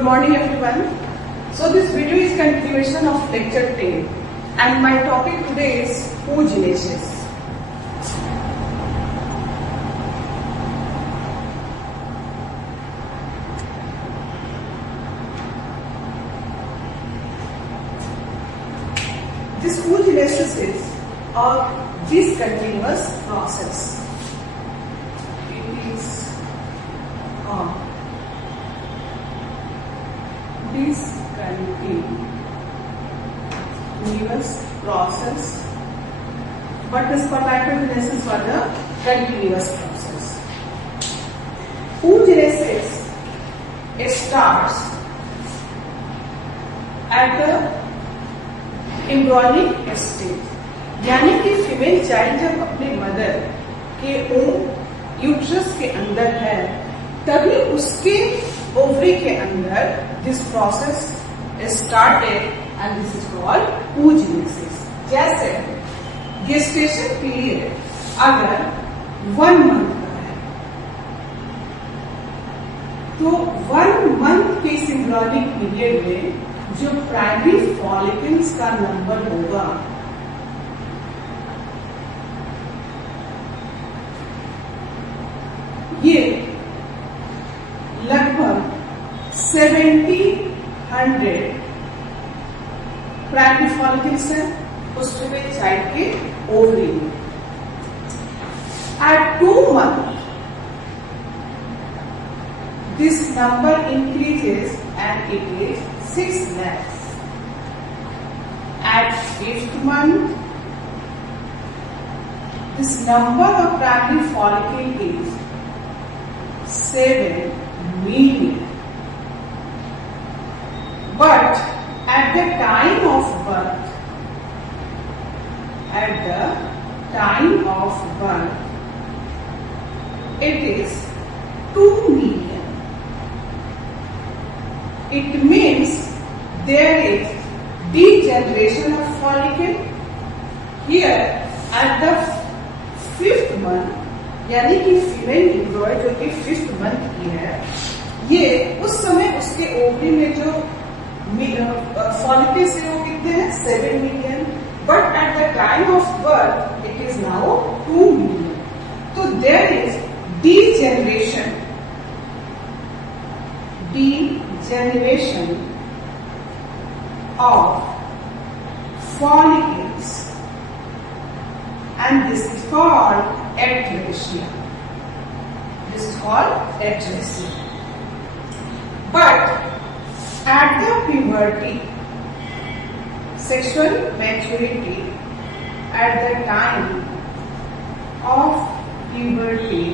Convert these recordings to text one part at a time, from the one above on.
Good morning everyone. So this video is continuation of lecture 10 and my topic today is oogenesis. This oogenesis is a discontinuous process. It is a discontinuous process, but the spermatogenesis was a continuous process. Oogenesis starts at the embryonic stage, यानी कि female child जब अपने mother के uterus के अंदर है तभी उसके ओवरी के अंदर this process started and this is called oogenesis. जैसे गेस्टेशन पीरियड अगर 1 मंथ का है तो 1 मंथ के एम्ब्रियोनिक पीरियड में जो प्राइमरी फॉलिकल्स का नंबर होगा ये लगभग 70-100 प्राइमरी फॉलिकल्स है उस फीमेल चाइल्ड के ओवरी में. At 2 months, this number increases and it is 6 lakhs. At 5th month, this number of primary follicle is 7 million. But at the time of birth, it is 2 million. It means there is degeneration of follicle. Here at the 5th month, यानी कि female एम्ब्रॉय जो कि 5th month की है, ये उस समय उसके ओवरी में जो फॉलिकल्स है वो कितने हैं 7 million, but at the time of birth it is now 2 million. तो there is degeneration of follicles and this is called atresia. But at the puberty, sexual maturity, at the time of puberty,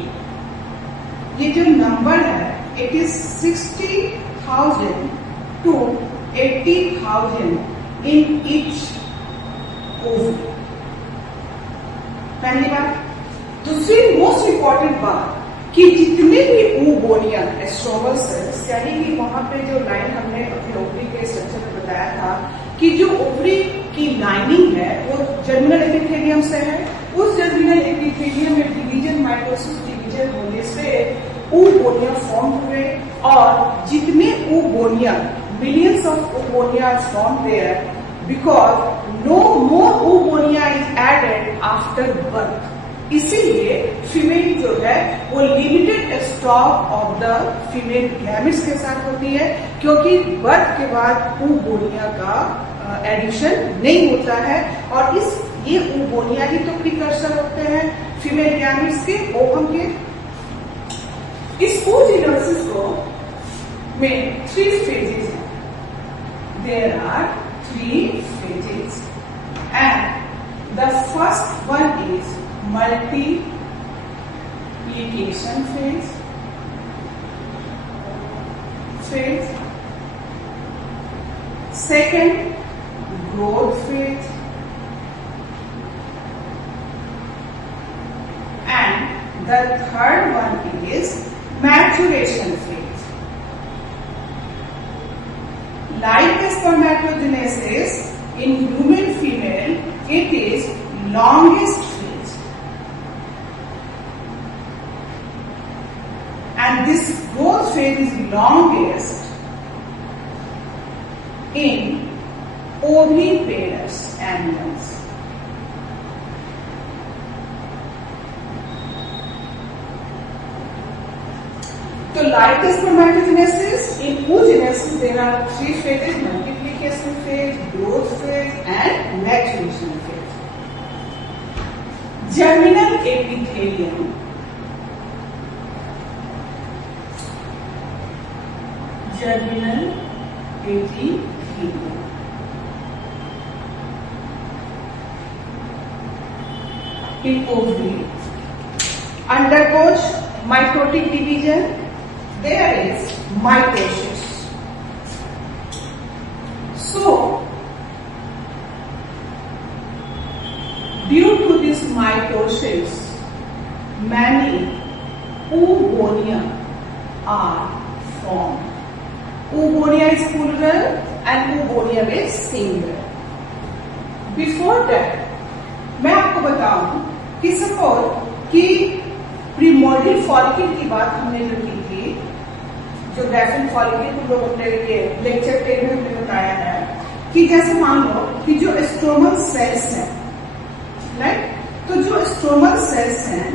ये जो number है it is 60,000 to 80,000 in each ovary. पहली बात. दूसरी most important बात कि जितने भी oogonia एस्ट्रोमल सेल्स, यानी कि वहां पे जो लाइन हमने अपने ओवरी के स्ट्रक्चर में बताया था कि जो ओवरी की लाइनिंग है वो जर्मिनल एपिथेलियम से है. उस जर्मिनल एपिथेलियम में डिवीजन माइटोसिस डिवीजन होने से oogonia फॉर्म हुए और जितने oogonia, millions of oogonia formed there because no more oogonia is added after birth. इसीलिए फीमेल जो है वो limited stock of the female gametes के साथ होती है क्योंकि बर्थ के बाद oogonia का एडिशन नहीं होता है और ये oogonia ही तो प्रिकर्सर होते हैं फीमेल गैमेट्स के, ओवम के. इस oogenesis को में 3 phases हैं. There are 3 phases and the first one is multiplication phase. Second, growth phase, and the third one is maturation phase. Like the spermatogenesis in human female, it is longest phase. And this growth phase is longest in oviparous animals. So like the spermatogenesis, in oogenesis there are three phases: multiplication phase, growth phase and maturation phase. Germinal epithelium. Germinal epithelium. In ovary undergoes mitotic division. There is mitosis. So, due to this mitosis, many oogonia are formed. Oogonia is plural and oogonia is singular. Before that, मैं आपको बताऊं कि suppose कि primordial follicle की बात हमने जो की थी, जो ग्राफिन फॉलिकल तुम लोग अपने लेक्चर 10 में हमने बताया है कि जैसे मान लो कि जो स्ट्रोमल सेल्स हैं, राइट, तो जो स्ट्रोमल सेल्स हैं,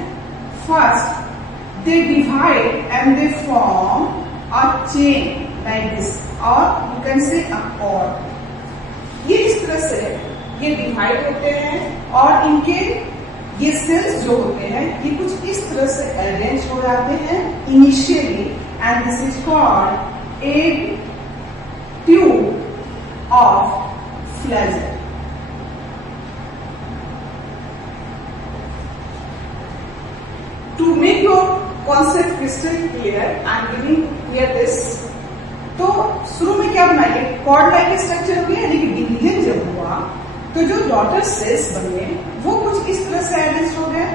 first they divide and they form a chain like this, और you can say a cord. ये इस तरह से ये डिवाइड होते हैं और इनके ये सेल्स जो होते हैं ये कुछ इस तरह से अरेंज हो जाते हैं initially, and this is called egg tube of Pfluger. To make your concept crystal clear, I am giving here this. तो शुरू में क्या बनाइए, कॉर्ड लाइक स्ट्रक्चर हो गया, यानी कि डिवीजन जब हुआ तो जो डॉटर सेल्स बने वो कुछ इस तरह से अरेंज हो गए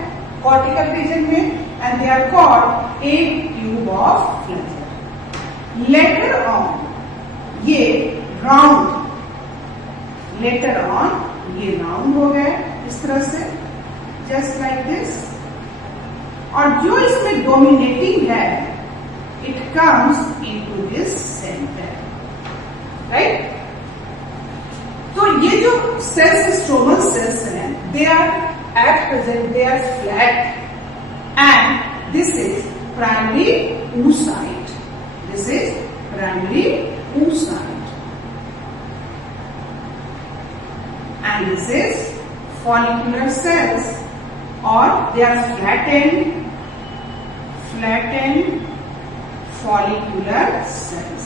कॉर्टिकल रीजन में, and they are called egg tube of Pfluger. Later on ये राउंड, लेटर ऑन ये राउंड हो गए इस तरह से, जस्ट लाइक दिस. और जो इसमें डोमिनेटिंग है, it comes into this centre, right. तो ये जो सेल्स स्ट्रोमल सेल्स हैं, they are at present they are flat, and this is primary oocyte. This is primary oocyte, and this is follicular cells, or they are flattened follicular cells,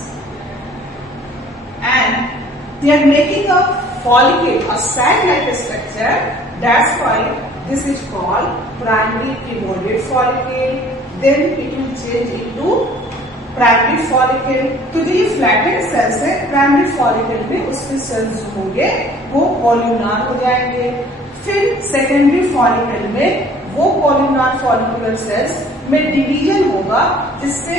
and they are making a follicle, a sac-like structure. That's why this is called primary primordial follicle. Then it will change into primary follicle. तो जो ये flatted sales है, primary follicle में उसके sales जो होंगे वो कॉल्यूनार हो जाएंगे. फिर सेकेंडरी फॉलिकल में वो कॉल्यूनार फॉलिकुलर सेल्स में डिवीजन होगा, जिससे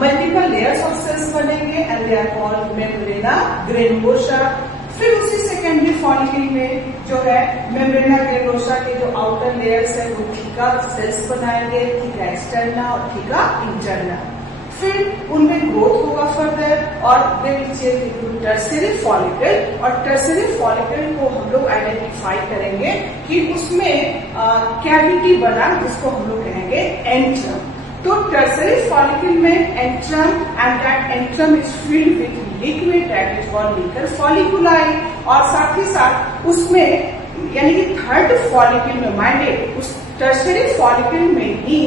मल्टीपल लेयर्स ऑफ सेल्स बनेंगे, and they are called membrana granulosa. फिर उसी सेकेंडरी फॉलिकल में जो है मेम्ब्रेना ग्रेनुलोसा के जो आउटर लेयर्स है वो थीका सेल्स बनाएंगे, थीका एक्सटर्ना और थीका इंटरना. फिर उनमें ग्रोथ होगा फर्दर, और they will change into tertiary follicle. और टर्शियरी फॉलिकल को हम लोग आइडेंटिफाई करेंगे कि उसमें कैविटी बना, जिसको हम लोग कहेंगे एंट्रम. तो टर्शियरी फॉलिकल में antrum, and that antrum is filled with liquid that is called liquor folliculi. और साथ ही साथ उसमें यानी कि थर्ड फॉलिकल में माइंडेड, उस टर्शियरी फॉलिकल में ही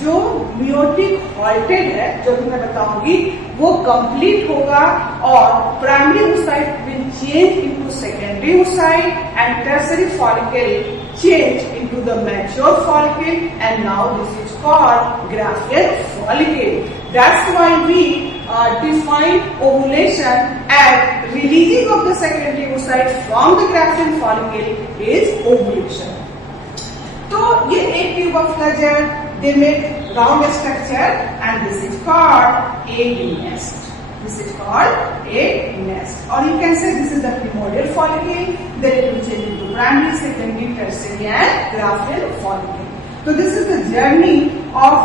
जो मियोटिक हॉल्टेड है, जो मैं बताऊंगी, वो कंप्लीट होगा, और primary oocyte will change into secondary oocyte, and tertiary follicle change into the mature follicle, and now this is called Graafian follicle. That's why we define ovulation as releasing of the secondary oocyte from the Graafian follicle is ovulation. तो ये एक tube of Pfluger, they make round structure, and this is called egg nest. This is called egg nest. Or you can say this is the primordial follicle, then it will change into primary, secondary, tertiary and Graafian follicle. So this is the journey of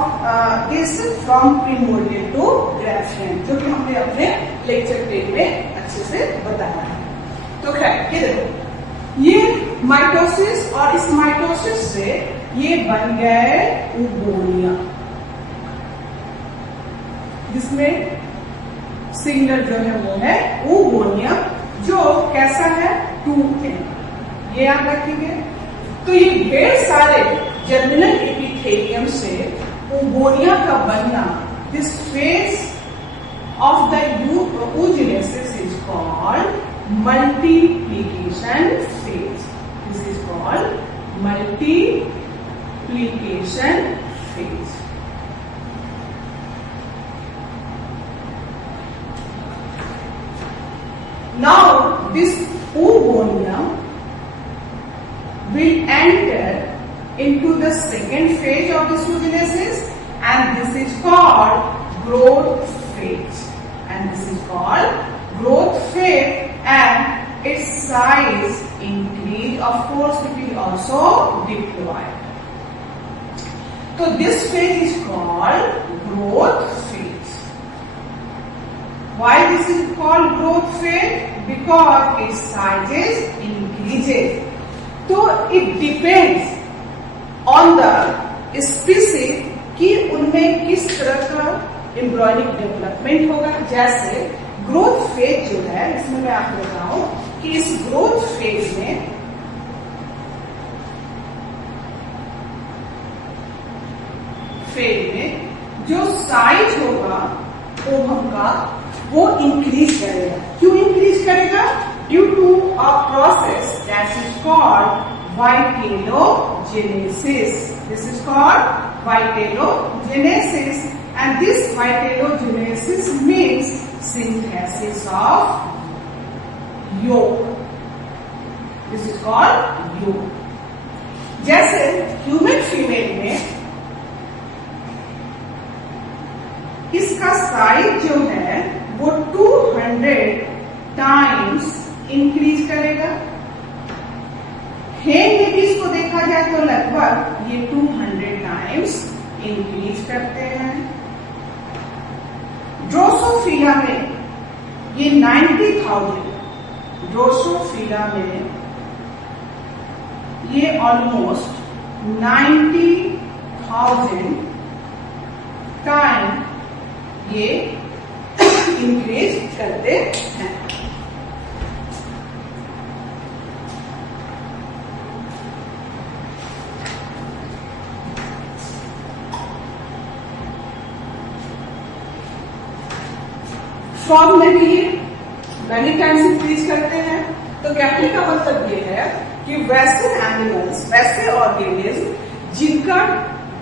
this from primordial to Graafian, जो कि हमने अपने lecture 10 में अच्छे से बताया है। तो खैर ये देखो, ये माइटोसिस और इस माइटोसिस से ये बन गए ओबोनिया, जिसमें सिग्नल जो है वो है ओबोनिया, जो कैसा है 2n, ये याद रखेंगे। तो ये ढेर सारे जर्मिनल एपिथेलियम से ओबोनिया का बनना, this phase of the oogenesis is called multiplication phase. This is called multiplication phase. Now this oogonia will enter into the second phase of this oogenesis, and this is called growth phase. And this is called growth phase, and its size increase. Of course, it will also deploy. So this phase is called growth phase. Why this is called growth phase? Because its sizes increases. So it depends on the species कि उनमें किस तरह का embryonic development होगा। जैसे growth phase जो है, इसमें मैं आपको बताऊं कि इस ग्रोथ फेज में जो साइज होगा ओवम का वो इंक्रीज करेगा। क्यों इंक्रीज करेगा? Due to a process that is called vitellogenesis. This is called vitellogenesis, and this vitellogenesis means synthesis of yolk. This is called yolk. जैसे ह्यूमन फीमेल में इसका साइज जो है वो 200 टाइम्स इंक्रीज करेगा। हेन में भी इसको देखा जाए तो लगभग ये 200 टाइम्स इंक्रीज करते हैं। ड्रोसोफिला में ये 90,000, ड्रोसोफिला में ये ऑलमोस्ट 90,000 टाइम ये इंक्रीज करते हैं। फॉर्म में भी मैनी टाइम्स इंक्रीज करते हैं। तो कहने का मतलब ये है कि वैसे एनिमल्स, वैसे ऑर्गेनिज्म जिनका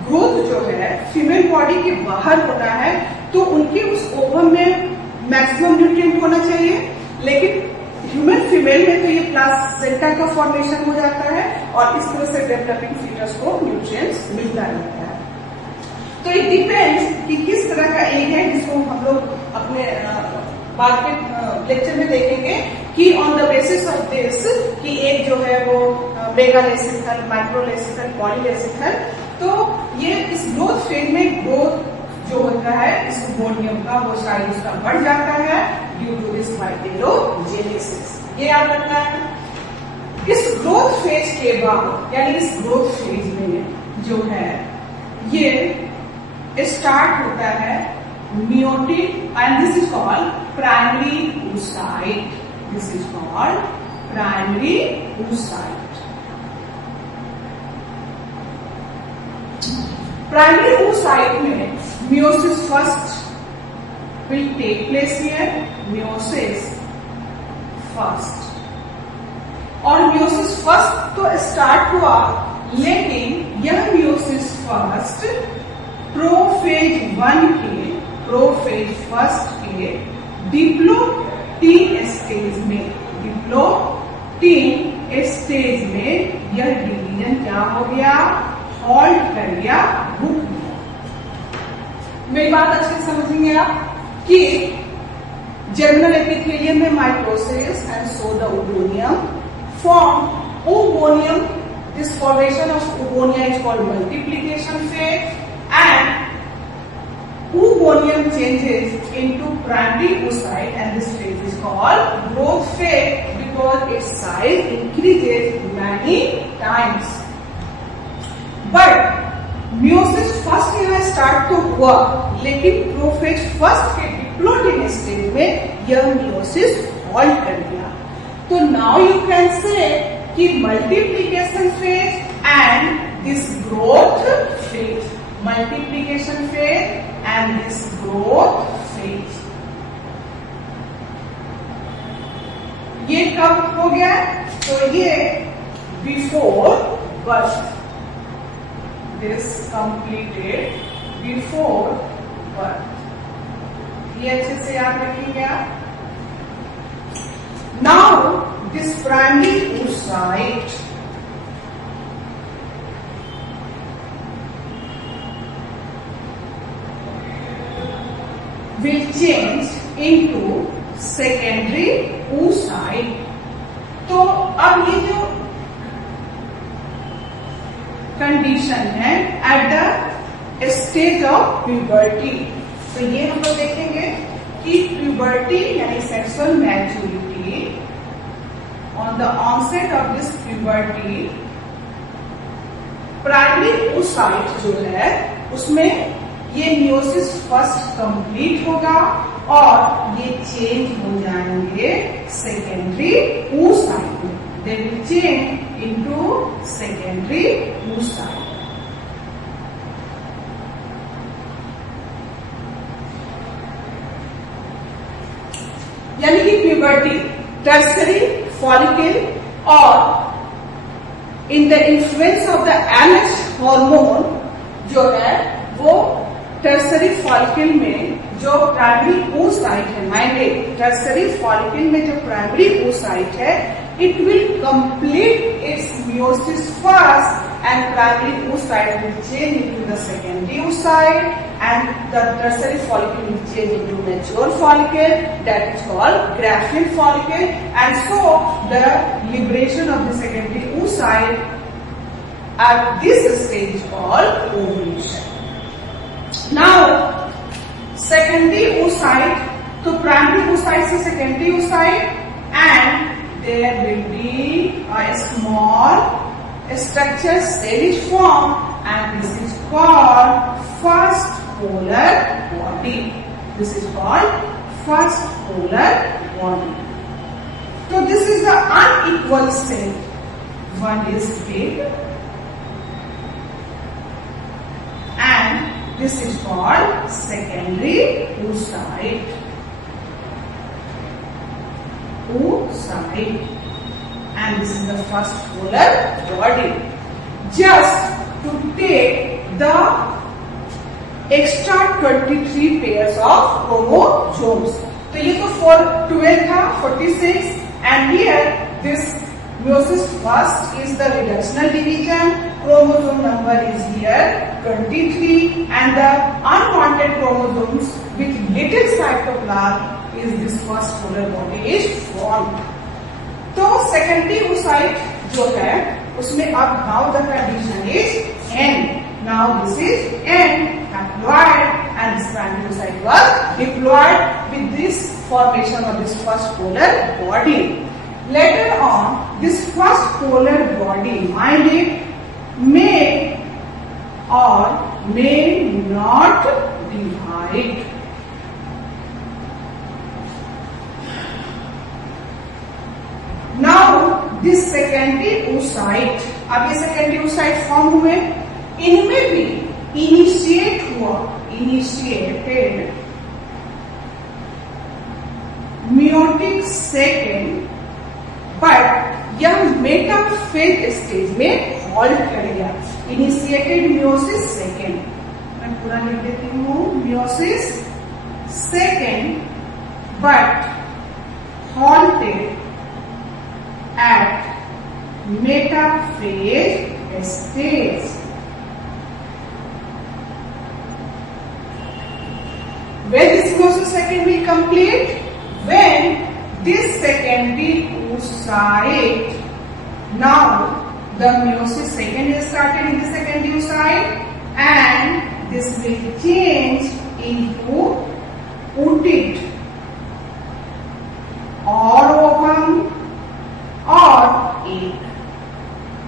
ग्रोथ जो है फीमेल बॉडी के बाहर होना है, तो उनके उस ओवम में मैक्सिमम न्यूट्रिएंट होना चाहिए। लेकिन ह्यूमन फीमेल में तो ये प्लासेंटा का फॉर्मेशन हो जाता है और इस तरह से डेवलपिंग फीटस को न्यूट्रिएंट्स मिलता रहता है। तो इट डिपेंड्स कि किस तरह का एग है, जिसको हम लोग अपने बाद के लेक्चर में देखेंगे कि on the basis of this कि एग जो है वो मेगालेसिकल, माइक्रोलेसिकल, पॉलीलेसिकल। तो ये इस ग्रोथ फेज में ग्रोथ जो होता है इस ओबोनियम का, वो साइज उसका बढ़ जाता है ड्यू टू दिस वाइटेलोजेनेसिस। ये याद रखना है। इस ग्रोथ फेज के बाद, यानी इस ग्रोथ फेज में जो है ये स्टार्ट होता है meiotic, and this is called primary oocyte. This is called primary oocyte. Primary oocyte में meiosis first will take place here. Meiosis first, और meiosis first तो स्टार्ट हुआ, लेकिन यह meiosis first प्रोफेज 1 के, प्रोफेज फर्स्ट के डिप्लोटीन स्टेज में, diplotene stage में यह डिवीजन क्या हो गया? हॉल्ट कर गया, रुक गया। मेरी बात अच्छे से समझेंगे आप कि जर्मिनल एपिथेलियम में mitosis and so the oogonium form oogonium. This formation of oogonia is called multiplication phase, and oogonia oobonium changes into primary oocyte, and this phase is called growth phase because its size increases many times. But meiosis first यहाँ start तो हुआ, लेकिन prophase first के diploid stage में यह meiosis halt कर गया. तो नाउ यू कैन से कि multiplication phase and this growth phase, multiplication phase and this growth phase, ये कब हो गया? तो ये before birth, this completed before birth. ये अच्छे से याद रखिएगा. Now this primary oocyte will change into secondary oocyte. तो अब ये जो कंडीशन है at the stage of puberty, तो ये हम लोग देखेंगे कि प्यूबर्टी यानी sexual maturity, on the onset of this puberty primary oocyte जो है उसमें ये म्यूसिस फर्स्ट कंप्लीट होगा और ये चेंज हो जाएंगे सेकेंडरी oocyte में. They will change into secondary oocyte. यानी कि प्यूबर्टी, टर्सरी फॉलिकल और in the influence of the NH hormone जो है वो टर्सरी फॉलिकल में जो प्राइमरी oocyte है, माइंडेड टर्सरी फॉलिकल में जो प्राइमरी oocyte है, it will complete its meiosis first and primary oocyte will change into the secondary oocyte and the tertiary follicle will change into mature follicle, that is called Graafian follicle, and so the liberation of the secondary oocyte at this stage is called ovulation. Now secondary oocyte, so primary oocyte is secondary oocyte and there will be a small structure cell is formed and this is called first polar body. This is called first polar body. So this is the unequal cell. One is big and this is called secondary oocyte. Oocyte, and this is the first polar body. Just to take the extra 23 pairs of chromosomes. तो ये तो 12 था, 46, and here this meiosis first is the reductional division. Chromosome number is here 23, and the unwanted chromosomes with little cytoplasm is this first polar body is formed. तो secondary oocyte जो है उसमें अब now the condition is N. Now this is N haploid and this primary oocyte was diploid with this formation of this first polar body. Later on this first polar body may or may not divide. Now this secondary oocyte, अब ये secondary oocyte form हुए, इनमें भी initiated meiotic second, but यह metaphase stage में halt कर गया. Initiated meiosis second, मैं पूरा लिख देती हूँ, meiosis second but halted at metaphase stage. When this meiosis second will complete? When this secondary oocyte, now the meiosis second is started in the secondary oocyte and this will change into oocyte or ovum or egg,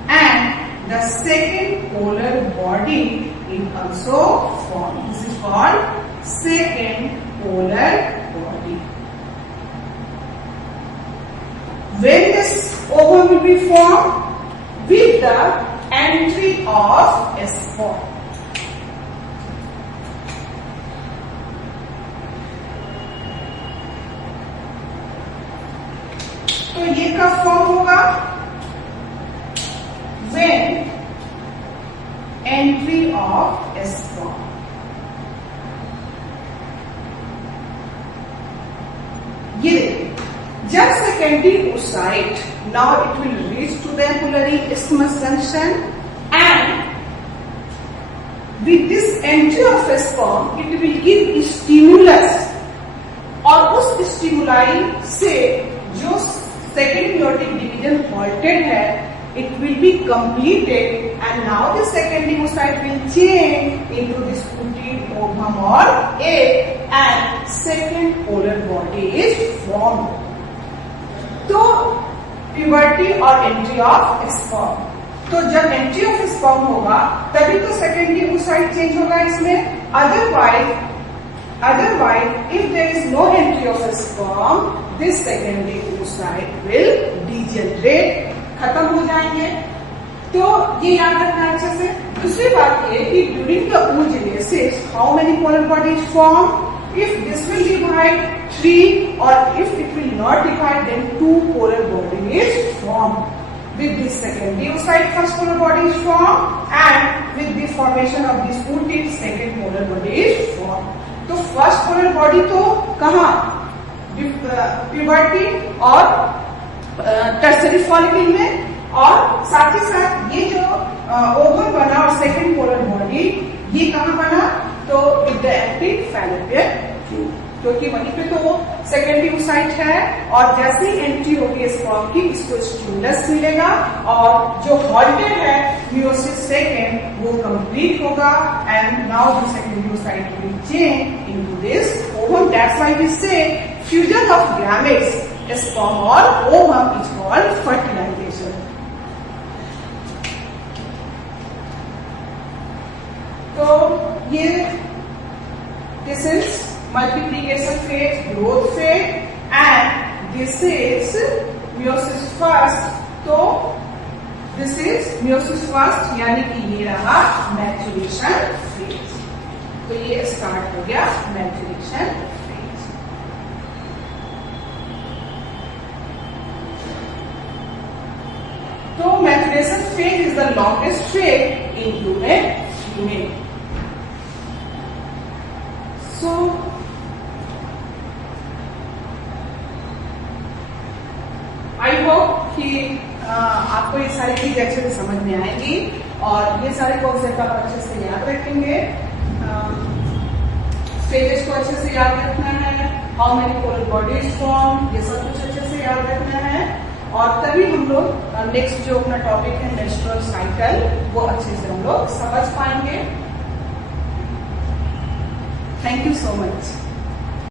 and the second polar body is also formed. This is called second polar body. When this ovum will be formed? With the entry of a sperm. तो ये कब form होगा? When entry of a sperm. ये देखिए, जब secondary oocyte, now it will reach to the ampullary isthmus junction, and with this entry of a sperm, it will give stimulus, और उस stimuli से जो सेकेंड मेयोटिक डिवीजन halted है, it will be completed, and now the secondary oocyte will change into this oocyte, ovum or egg, and second polar body is formed. तो puberty और entry of sperm, तो जब entry of sperm होगा तभी तो secondary oocyte change होगा इसमें. Otherwise, if there is no entry of a sperm, this secondary oocyte will degenerate, खत्म हो जाएंगे. तो ये याद रखना अच्छे से. दूसरी बात ये कि during the oogenesis, how many polar bodies form? If this will divide 3, or if it will not divide, then 2 polar bodies form. With this secondary oocyte, first polar body is formed, and with the formation of this oocyte, second polar body is formed. तो first polar body तो कहाँ? Puberty और tertiary follicle में, और साथ ही साथ ये जो ओवम बना और सेकंड पोलर बॉडी ये कहाँ बना? तो with the active fallopian tube, क्योंकि वहीं पे तो सेकेंडरी oocyte है, और जैसे ही एंट्री होगी स्पर्म की, इसको स्टिमुलस मिलेगा, और जो halted है meiosis सेकेंड वो कंप्लीट होगा, and now the secondary oocyte will change into this ovum. That's why we say fusion of gametes, sperm or ovum, is called fertilization. तो ये this is multiplication phase, growth phase, and this is meiosis first. तो this is meiosis first, यानी कि ये रहा maturation phase. तो ये start हो गया maturation phase. तो maturation phase is the longest phase in human female. So I hope कि आपको ये सारी चीजें अच्छे से समझ में आएंगी, और ये सारे कॉन्सेप्ट आप अच्छे से याद रखेंगे. स्टेजेस को अच्छे से याद रखना है, how many polar bodies form, ये सब कुछ अच्छे से याद रखना है, और तभी हम लोग नेक्स्ट जो अपना टॉपिक है मेंस्ट्रुअल साइकिल, वो अच्छे से हम लोग समझ पाएंगे. Thank you so much.